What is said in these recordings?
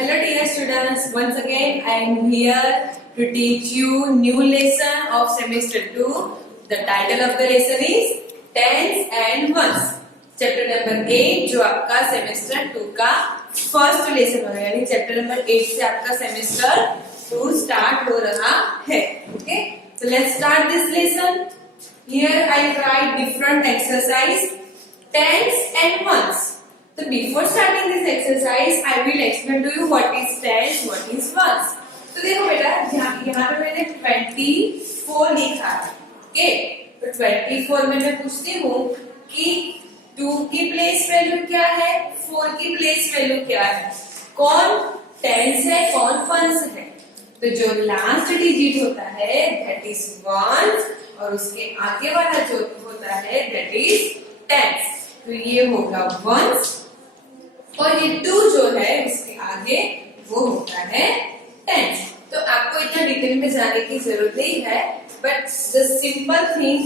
Hello dear students, once again I am here to teach you new lesson of semester 2. The title of the lesson is tens and ones. Chapter number 8 जो आपका semester 2 का first lesson होगा, यानी chapter number 8 से आपका semester 2 start हो रहा है. Okay, so let's start this lesson. Here I write different exercise tens and ones. So before starting this exercise, I will explain to you what is tens, what is ones. तो देखो बेटा, यहाँ पे मैंने 24 लिखा है. ओके, तो 24 में मैं पूछती हूँ कि 2 की प्लेस वैल्यू क्या है, 4 की प्लेस वैल्यू क्या है, कौन टेंस है कौन वंस है. तो जो लास्ट डिजिट होता है दैट इज वंस और उसके आगे वाला जो होता है दैट इज टेंस. तो ये होगा वंस और ये 2 जो है उसके आगे वो होता है टेंस. तो आपको इतना डिटेल में जाने की जरूरत नहीं है, but the simple thing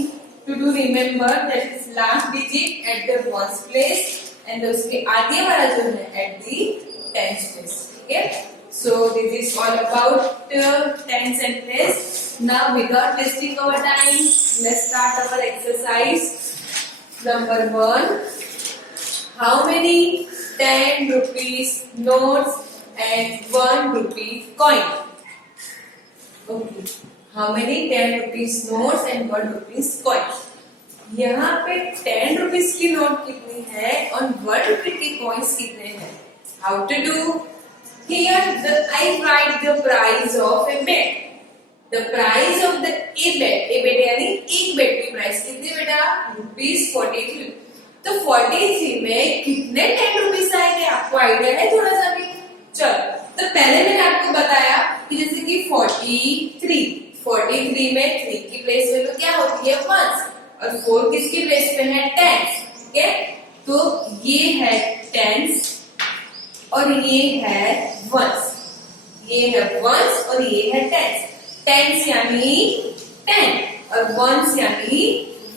to do remember that is last digit at the ones place and उसके आगे वाला जो है एट द टेंस प्लेस. ठीक है, so this is all about tens and place. Now without wasting our time let's start our exercise number 1. How many 10 rupees notes and 1 rupee coin? Okay. How many 10 rupees notes and 1 rupees coin? यहाँ पे 10 rupees की note कितनी है और 1 rupee की coins कितने हैं? How to do? Here I write the price of a bed. The price of the a bed यानी एक बेड की प्राइस कितनी बेटा? ₹43. तो 43 में कितने 10 रुपीस आएंगे, आपको आइडिया है थोड़ा सा भी? चलो, तो पहले मैंने आपको बताया कि जैसे कि 43 में 3 की प्लेस वैल्यू क्या होती है? वंस, और 4 किसकी प्लेस पे है? टेंस. ठीक है, तो ये है टेंस और ये है वंस. ये है वंस और ये है टेंस. टेंस यानी 10 और वंस यानी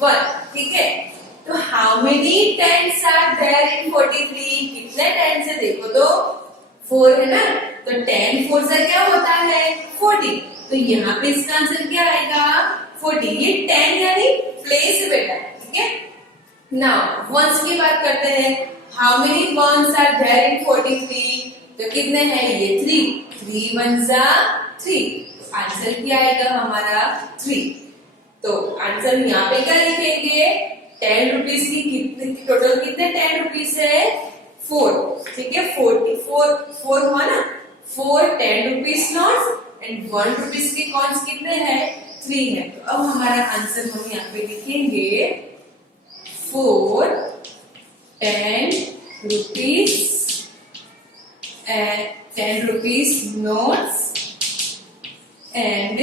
1. ठीक है, तो how many tens are there in 43? कितने टेंस है देखो तो 4 है ना, तो 10 4 से क्या होता है? 40. तो यहाँ पे इसका आंसर क्या आएगा? 40. ये 10 यानी प्लेस बेटा. ठीक है, नाउ वंस की बात करते हैं. How many ones are there in 43? तो कितने हैं ये? 3 वंस आर 3. आंसर क्या आएगा हमारा? 3. तो आंसर यहाँ पे क्या लिखेंगे? 10 रुपीज की कितने टोटल कितने 10 रुपीज है? 4. ठीक है, 4 हुआ ना. 4 10 रुपीज नोट्स एंड 1 रुपीज के कॉइन्स कितने हैं? 3 है. तो अब हमारा आंसर हम यहाँ पे लिखेंगे 4 10 rupees and 10 rupees notes and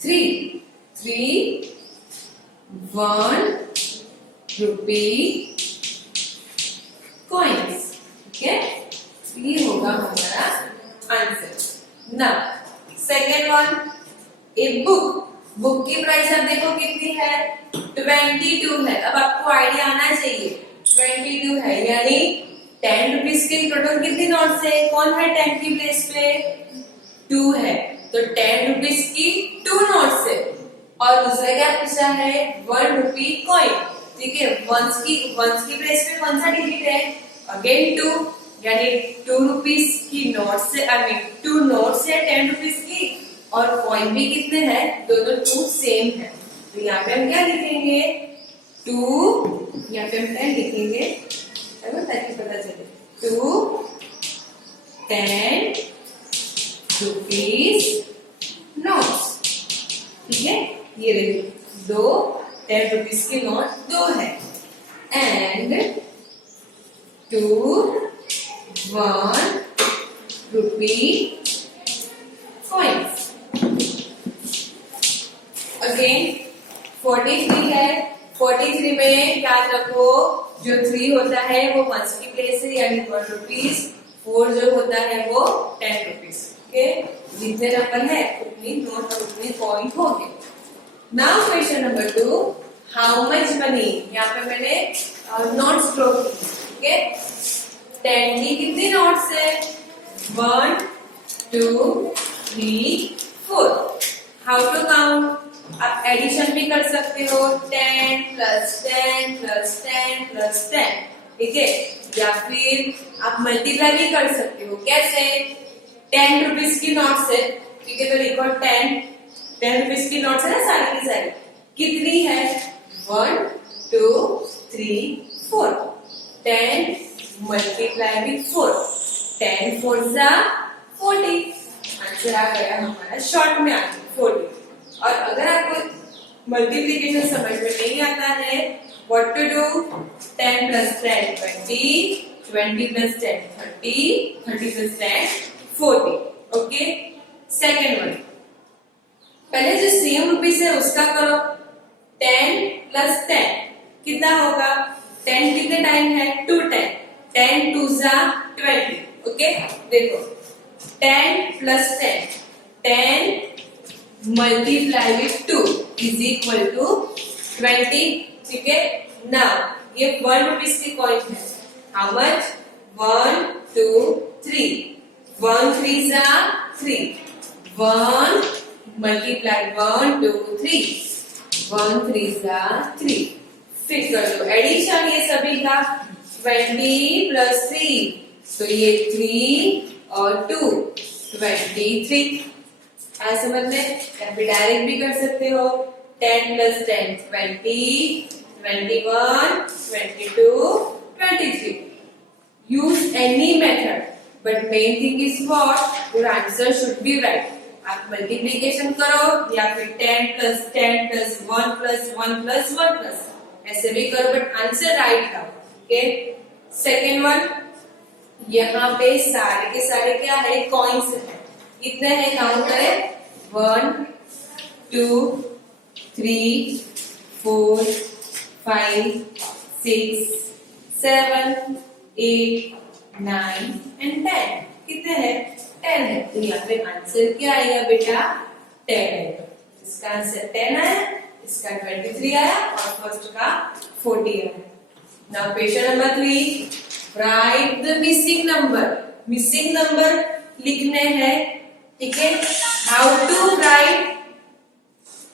3 1 rupee coins. ठीक है, ये होगा हमारा answer. Now second one, a book की प्राइस आप देखो कितनी है? 22 है. अब आपको आइडिया आना चाहिए 22 है यानी 10 रुपीज के टोटल कितनी नोट्स है? कौन है 10 की प्लेस पे? 2 है. तो 10 रुपीज की 2 नोट्स है और दूसरा क्या पूछा है? 1 रुपी कॉइन. ठीक है, वंस की प्लेस पे कौन सा डिजिट है? अगेन 2 यानी 2 रुपीज की नोट से 2 नोट्स है 10 रुपीज की और कॉइन भी कितने हैं? दोनों 2 सेम है. तो यहाँ पे हम क्या लिखेंगे? 2 यहाँ पे हम 10 लिखेंगे ताकि पता चले. 2 10 रुपीज नोट्स. ठीक है, ये देखिए 2 10 रुपीज की नोट 2 है एंड 2 1 रुपी कॉइन्स. अगेन 43 है. 43 में याद रखो जो 3 होता है वो वंस की प्लेस है यानी 1 रुपीज. 4 जो होता है वो 10 रुपीज. ओके, जितने नंबर है उतनी नोट और उतने कॉइन हो गए. Now question number 2, how much money. यहाँ पे मैंने नोट्स ड्रॉ की. ठीक है, 10 की कितनी नोट्स है? 1 2 3 4। How to count? आप एडिशन भी कर सकते हो, 10 प्लस 10 प्लस 10 प्लस 10, ठीक है? या फिर आप मल्टीप्लाई भी कर सकते हो। कैसे? 10 रुपीज की नोट्स है, ठीक है, तो लिखो 10 रुपीज की नोट्स है ना सारी की सारी। कितनी है? 1 2 3 4। 10 मल्टीप्लाई विथ 4, 10 4 जा 40। आंसर आ गया हमारा, शॉर्ट में आ गया 40। और अगर आपको मल्टीप्लिकेशन समझ में नहीं आता है, what to do? 10 plus 10 20, 20 plus 10 30, 30 plus 10 40। Okay, second one, पहले जो सेम रुपीस है उसका करो। 10 प्लस 10 कितना होगा? 10 कितने टाइम है? 2 टाइम। 10 2 जा 20। ओके, देखो 10 plus 10, 10 multiply with 2 is equal to 20, ठीक है? नाउ ये 1 रुपीज की कॉइन है। How much? 1 2 3, 1 3 जा 3, 1 मल्टीप्लाई 1 2 3, 1 3 जा 3। फिर कर दो एडिशन ये सभी का। 20 प्लस 3, तो ये 3 और 2 23। ऐसे समझ में? या फिर डायरेक्ट भी कर सकते हो। 10 plus 10 20, 21 22 23। Use any method, but main thing is what? Your answer should be right. आप मल्टीप्लीकेशन करो या फिर 10 plus 10 plus 1 plus 1 plus 1 plus, ऐसे भी करो, बट आंसर राइट लाओ। ओके, सेकेंड वन, यहाँ पे सारे के सारे क्या है? कॉइन्स है। कितने हैं? काउंट करें। 1 2 3 4 5 6 7 8 9 एंड 10। कितने हैं? 10 है। तो यहाँ पे आंसर क्या आएगा बेटा? 10 है। इसका आंसर 10 आया, इसका 23 आया और फर्स्ट का 40 आया। Now question number 3, right the missing number. Missing number लिखने हैं, ठीक है? How to right?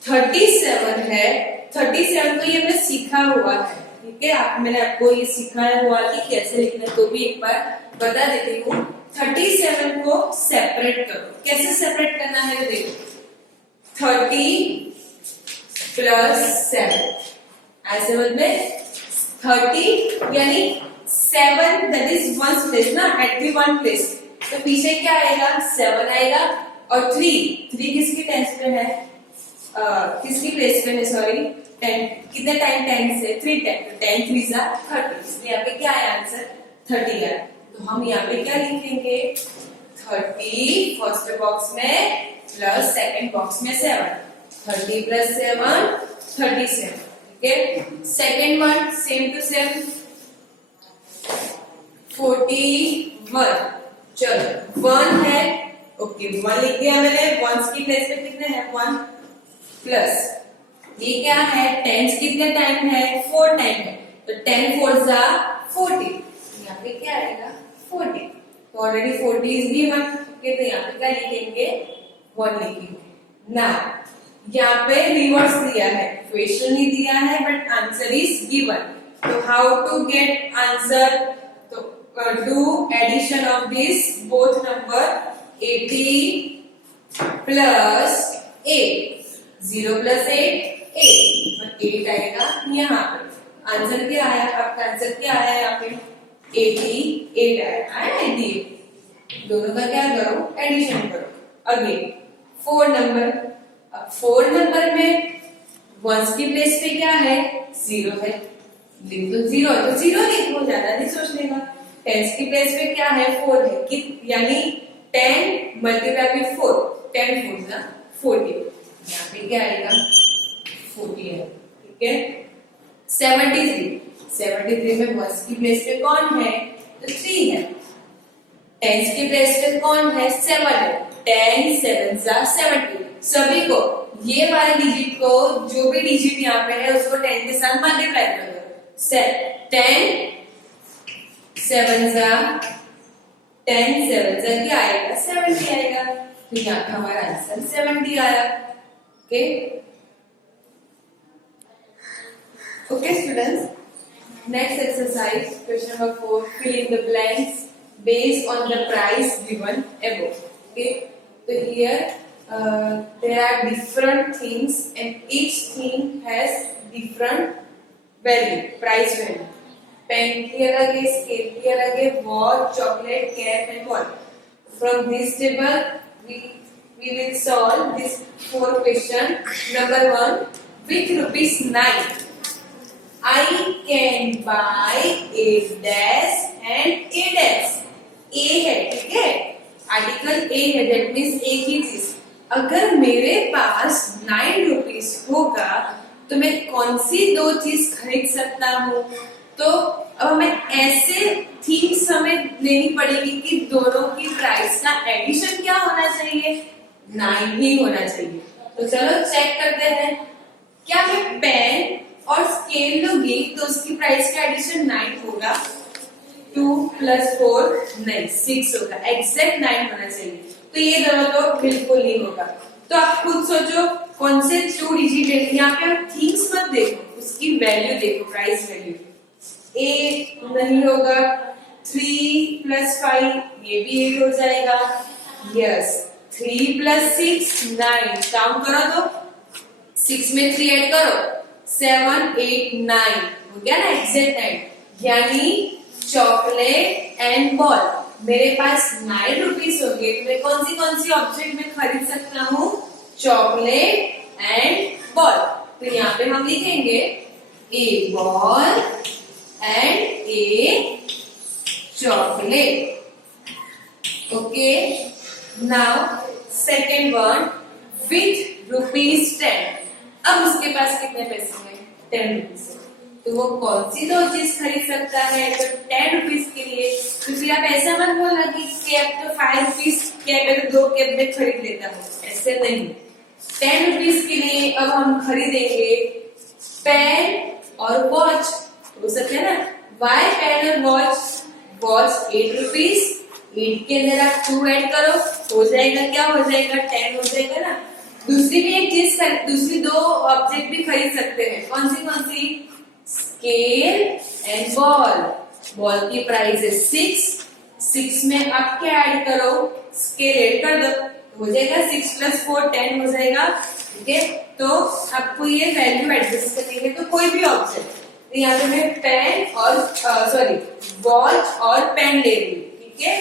37 है, 37 तो ये हमने सीखा हुआ है, ठीक है? मैंने आपको ये सिखाया हुआ कि कैसे लिखना है, तो भी एक बार बता देती हूँ। 37 को सेपरेट करो। कैसे सेपरेट करना है? देखो 30 प्लस 7, ऐसे में 30 यानी 7 दैट इज वन प्लेस ना, एट दी वन प्लेस, तो पीछे क्या आएगा? 7 आएगा। और 3 किसकी टेंस पे है? किसकी प्लेस पे है? सॉरी, 10 कितने टाइम? 10 से 3 टाइम, तो 10 3 जा 30, इसलिए यहाँ पे क्या आया? आंसर 30 आया। तो हम यहाँ पे क्या लिखेंगे? 30 फर्स्ट बॉक्स में प्लस सेकंड बॉक्स में 7, 30 प्लस 7 37, ठीक है? Second one same to same 41। चलो 1 है, ओके 1 लिख दिया मैंने। वंस की प्लेस पे कितने हैं? 1 प्लस ये क्या है? टेंस कितने टाइम है? 4 टाइम है, तो 10 4 जा 40, यहाँ पे क्या आएगा? 40। तो ऑलरेडी 40 इज गिवन, ओके, तो यहाँ पे क्या लिखेंगे? 1 लिखेंगे। ना यहाँ पे रिवर्स दिया है, क्वेश्चन नहीं दिया है, बट आंसर इज गिवन। तो हाउ टू गेट आंसर? तो do addition of this both number 80 plus 8, 0 plus 8 8 और 8 आएगा यहाँ पे। आंसर क्या आया? आपका आंसर क्या आया? यहाँ पे 88 आया। 88, दोनों का क्या करो? एडिशन करो। अगेन 4 नंबर, अब 4 नंबर में वंस की प्लेस पे क्या है? 0 है, लिख दो 0, तो 0 लिखो, ज्यादा नहीं सोचने का। टेंस की प्लेस पे क्या है? 4 है, यानी 10 मल्टीप्लाई विथ 4, 10 4 जा 40, यहाँ पे क्या आएगा? 40 है, ठीक है? 73 में वंस की प्लेस पे कौन है? तो 3 है। टेंस की प्लेस पे कौन है? 7 है, 10 7 जा 70। सभी को, ये वाले डिजिट को, जो भी डिजिट यहाँ पे है उसको 10 के साथ मल्टीप्लाई कर दो। 10 7 जा 10, 7 जा क्या आएगा 70 आएगा। तो यहाँ पे हमारा आंसर 70 आया। Okay okay students, next exercise question number 4, fill in the blanks based on the price given above. Okay, so here there are different things and each thing has different value, price value. Pen की अलग है, scale की अलग है, watch, chocolate, cap and ball. From this table we will solve this 4 question. Number 1, with ₹9 I can buy a dash and a dash. A है, ठीक है, article A है, दैट मीन्स एक ही चीज। अगर मेरे पास 9 रुपीज होगा तो मैं कौन सी 2 चीज खरीद सकता हूँ। तो अब हमें ऐसे थीम्स हमें लेनी पड़ेगी कि दोनों की प्राइस का एडिशन क्या होना चाहिए, 9 ही होना चाहिए। तो चलो चेक करते हैं। क्या मैं पेन और स्केल लूंगी तो उसकी प्राइस का एडिशन 9 होगा। 2 + 4 नहीं 6 होगा, एग्जैक्ट 9 होना चाहिए। तो ये दोनों तो बिल्कुल नहीं होगा। तो आप खुद सोचो कौन से 2 डिजिट है। यहाँ पे आप थिंग्स मत देखो, उसकी वैल्यू देखो, प्राइस वैल्यू। ए नहीं होगा, 3 + 5 ये भी 8 हो जाएगा। यस, 3 + 6 9, काउंट करो तो 6 में 3 ऐड करो, 7 8 9 हो गया ना, एग्जैक्ट 9। यानी चॉकलेट एंड बॉल, मेरे पास 9 रुपीज होंगे तो मैं कौन सी ऑब्जेक्ट में खरीद सकता हूँ, चॉकलेट एंड बॉल। तो यहाँ पे हम लिखेंगे a ball and a chocolate. Okay, now second one, with ₹10। अब उसके पास कितने पैसे हैं, 10 रुपीज। तो वो कौन सी 2 चीज खरीद सकता है, तो 10 रुपीज के लिए। तो फिर आप ऐसा मत बोलना कि कैप तो 5 रुपीज कैप है तो 2 कैप में खरीद लेता हूँ, ऐसे नहीं। 10 रुपीज के लिए अब हम खरीदेंगे पेन और वॉच। हो सकता है ना, वाई पेन और वॉच। वॉच 8 रुपीज, 8 के अंदर आप 2 ऐड करो, हो जाएगा, क्या हो जाएगा, 10 हो जाएगा ना। दूसरी भी एक चीज, दूसरी 2 ऑब्जेक्ट भी खरीद सकते हैं। कौन सी, स्केल एंड बॉल। बॉल की प्राइस है 6 में आप क्या ऐड करो, स्केल ऐड कर दो, हो जाएगा 6 + 4 10 हो जाएगा। ठीक है, तो आपको ये वैल्यू एडजस्ट करनी है। तो कोई भी ऑब्जेक्ट, तो यहाँ पे मैं पेन और वॉच और पेन ले रही हूँ, ठीक है।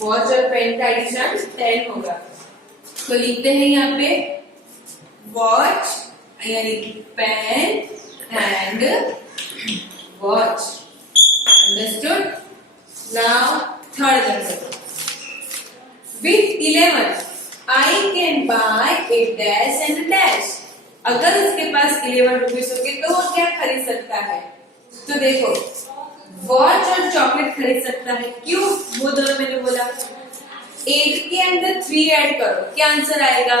वॉच और पेन का एडिशन 10 होगा। तो लिखते हैं यहाँ पे वॉच यानी pen and watch. Understood. Now third number, with 11 I can buy a dash and dash. अगर उसके पास 11 रुपीज होंगे तो वो क्या खरीद सकता है, तो देखो वॉच और चॉकलेट खरीद सकता है। क्यों, वो दोनों मैंने बोला। 8 के अंदर 3 ऐड करो, क्या आंसर आएगा,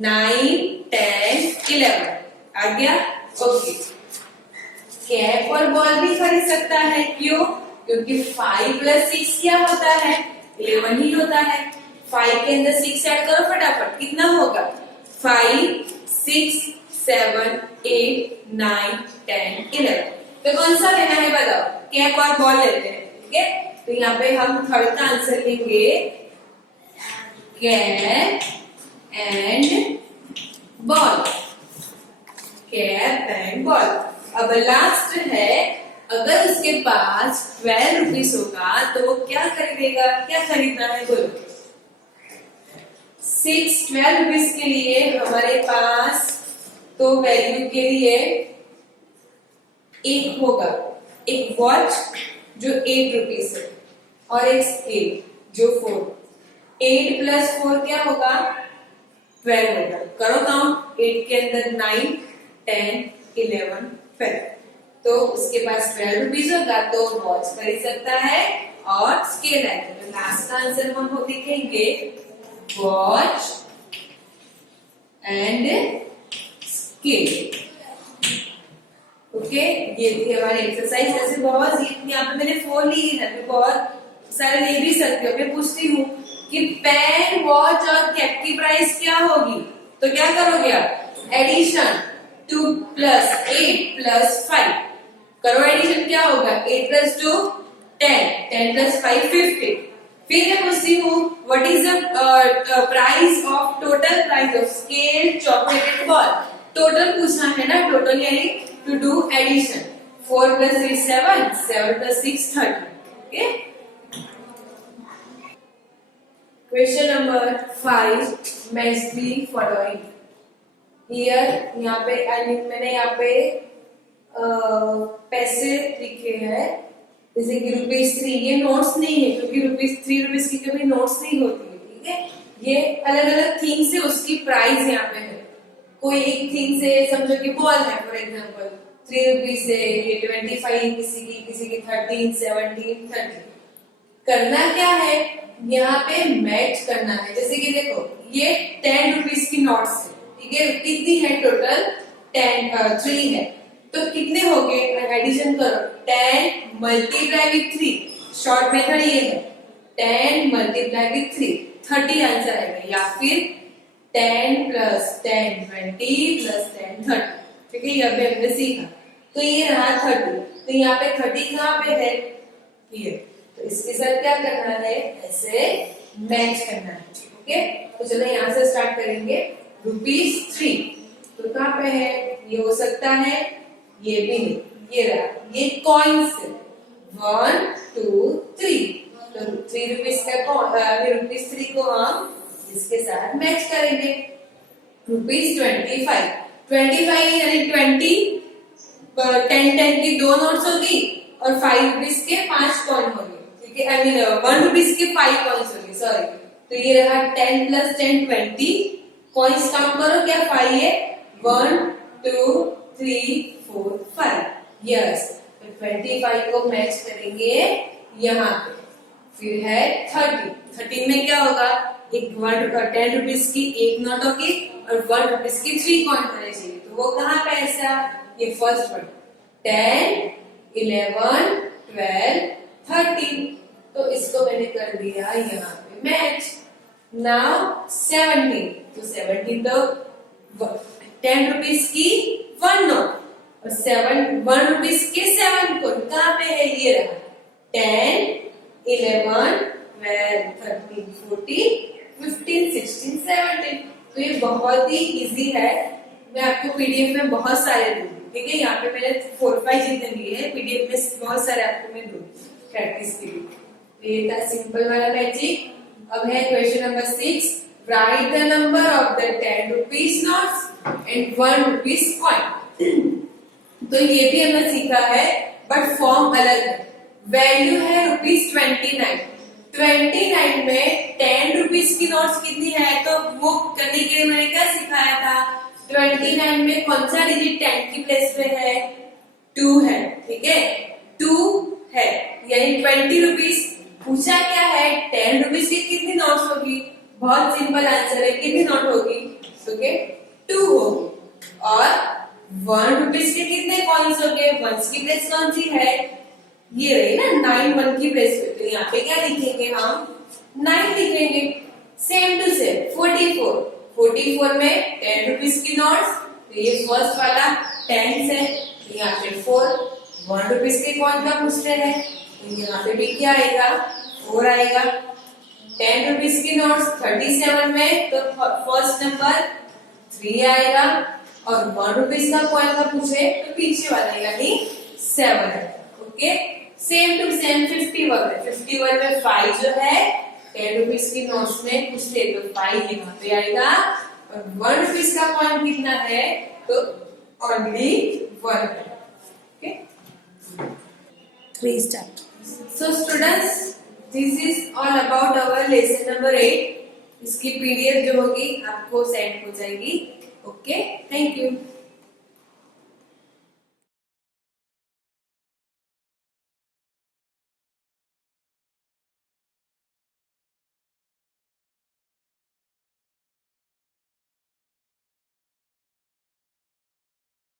9 10 11 आ गया। ओके, कैप और बॉल भी खरीद सकता है। क्यों, क्योंकि 5 + 6 क्या होता है, 11 ही होता है। 5 के अंदर 6 ऐड करो फटाफट, कितना होगा, 5 6 7 8 9 10 11। तो कौन सा लेना है बताओ, कैप और बॉल लेते हैं, ठीक है। तो यहाँ पे हम थर्ड का आंसर लेंगे cap and ball, cap and ball. अब लास्ट है, अगर उसके पास 12 रुपीज होगा तो वो क्या खरीदेगा, क्या खरीदना है बोलो। 12 रुपीज के लिए हमारे पास तो वैल्यू के लिए एक होगा, एक वॉच जो 8 रुपीज है और एक स्केल जो 4। 8 + 4 क्या होगा, 12 होगा। करो काउंट, 8 के अंदर 9 10 11 12। तो उसके पास 12 रुपीज होगा तो वॉच खरीद सकता है और स्केल आएगा। तो लास्ट का आंसर हम लिखेंगे वॉच एंड स्केल। ओके, ये थी हमारी एक्सरसाइज। ऐसे बहुत यहाँ पे मैंने 4 ली है, बहुत सारे ले भी सकते हो। मैं पूछती हूँ कि पेन, वॉच और कैप की प्राइस क्या होगी, तो क्या करोगे आप? एडिशन 2 प्लस 8 प्लस 5 करो। एडिशन क्या होगा? 8 प्लस 2 10, 10 प्लस 5 15। फिर मैं पूछती हूँ what is the price of, total price of scale, chocolate and ball. Total पूछना है ना, टोटल यानी to do addition. 4 plus 3 7, 7 plus 6 13। Okay, question number 5, match the following. Here, यहाँ पे मैंने यहाँ पे पैसे लिखे हैं, जैसे कि ₹3। ये नोट्स नहीं है क्योंकि ₹3 की कभी नोट्स नहीं होती है, ठीक है। ये अलग अलग थिंग से उसकी प्राइस यहाँ पे है। कोई एक थिंग से समझो कि बॉल है फॉर एग्जांपल, ₹3 से, ये 25, किसी की 13, 17, 30। करना क्या है, यहाँ पे मैच करना है। जैसे कि देखो, ये ₹10 की नोट्स है, ठीक है। कितनी है टोटल? 3 है, तो कितने हो गए? एडिशन करो, 10 मल्टीप्लाई विथ 3। शॉर्ट मेथड ये है, 10 मल्टीप्लाई विथ 3, 30 आंसर आएगा। या फिर 10 प्लस 10 20 प्लस 10 30, ठीक है। ये अभी हमने सीखा। तो ये रहा 30, तो यहाँ पे 30 कहाँ पे है? ये, तो इसके साथ क्या करना है? ऐसे मैच करना है, ओके। तो चलो यहाँ से स्टार्ट करेंगे। ₹3, तो कहाँ पे है? ये हो सकता है, ये भी नहीं, ये रहा, ये कॉइन्स है। 1 2 3, तो ₹3 का ₹3 को हम इसके साथ मैच करेंगे। ₹25, 25 यानी 20, 10 की 2 नोट्स होगी और ₹5 के 5 कॉइन होंगे, ठीक है। आई मीन ₹1 के 5 कॉइन्स होंगे, सॉरी। तो ये रहा 10 प्लस 10 20। कॉइन्स काउंट करो, क्या 5 है? 1 2 3 4 5। यस, 25 को मैच करेंगे यहाँ पे। फिर है 30 में क्या होगा? एक ₹10 की एक नोट होगी और ₹1 की 3 कॉइन होने चाहिए। तो वो कहाँ पे ऐसा? ये फर्स्ट वन, 10 11 12 13। तो इसको मैंने कर दिया यहाँ पे मैच। नाउ 17, तो 17 तो ₹10 की 1 नोट और ₹1 के 7 कॉइन कहाँ पे है? ये रहा, 10 11 12 13 14 15 16 17। तो ये बहुत ही इजी है। मैं आपको पीडीएफ में बहुत सारे दूंगी, ठीक है। यहाँ पे मैंने 4-5 जितने लिए हैं, पीडीएफ में बहुत सारे आपको मैं दूंगी प्रैक्टिस के लिए। तो ये था सिंपल वाला मैजिक। अब है question number 6, right the number of the ₹10 notes and ₹1 coin. तो ये भी हमने सीखा है, बट फॉर्म अलग है। वैल्यू है ₹29। 29 में ₹10 की नोट्स कितनी है, तो वो करने के लिए मैंने क्या सिखाया था? 29 में कौन सा डिजिट 10 की प्लेस पे है? 2 है, ठीक है। 2 है यानी ₹20। पूछा क्या है? ₹10 की कितनी नोट्स होगी? बहुत सिंपल आंसर है, कितनी नोट होगी? ओके, 2 होगी। और ₹1 के कितने कॉइन्स होंगे? 1 की प्लेस कौन सी है? ये रही ना, 9 1 की प्लेस पे। तो यहाँ पे क्या लिखेंगे? हम 9 लिखेंगे। सेम टू सेम 44 में ₹10 की नोट्स, तो ये फर्स्ट वाला 10 है, तो यहाँ पे 4। ₹1 के कॉइन का पूछ रहे हैं, तो यहाँ पे भी क्या आएगा? 4 आएगा। ₹10 की नोट्स 37 में, तो फर्स्ट नंबर 3 आएगा। और ₹1 का कॉइन का पूछे तो पीछे वाला यानी 7 है। ओके, सेम टू सेम 51 में 5 जो है ₹10 की नोट्स में पूछते तो 5 यहाँ पे आएगा। और ₹1 का कॉइन कितना है? तो ओनली 1 है। Okay, 3 star. So students, this is all about our lesson number 8। इसकी पीडीएफ जो होगी आपको सेंड हो जाएगी। Okay, thank you.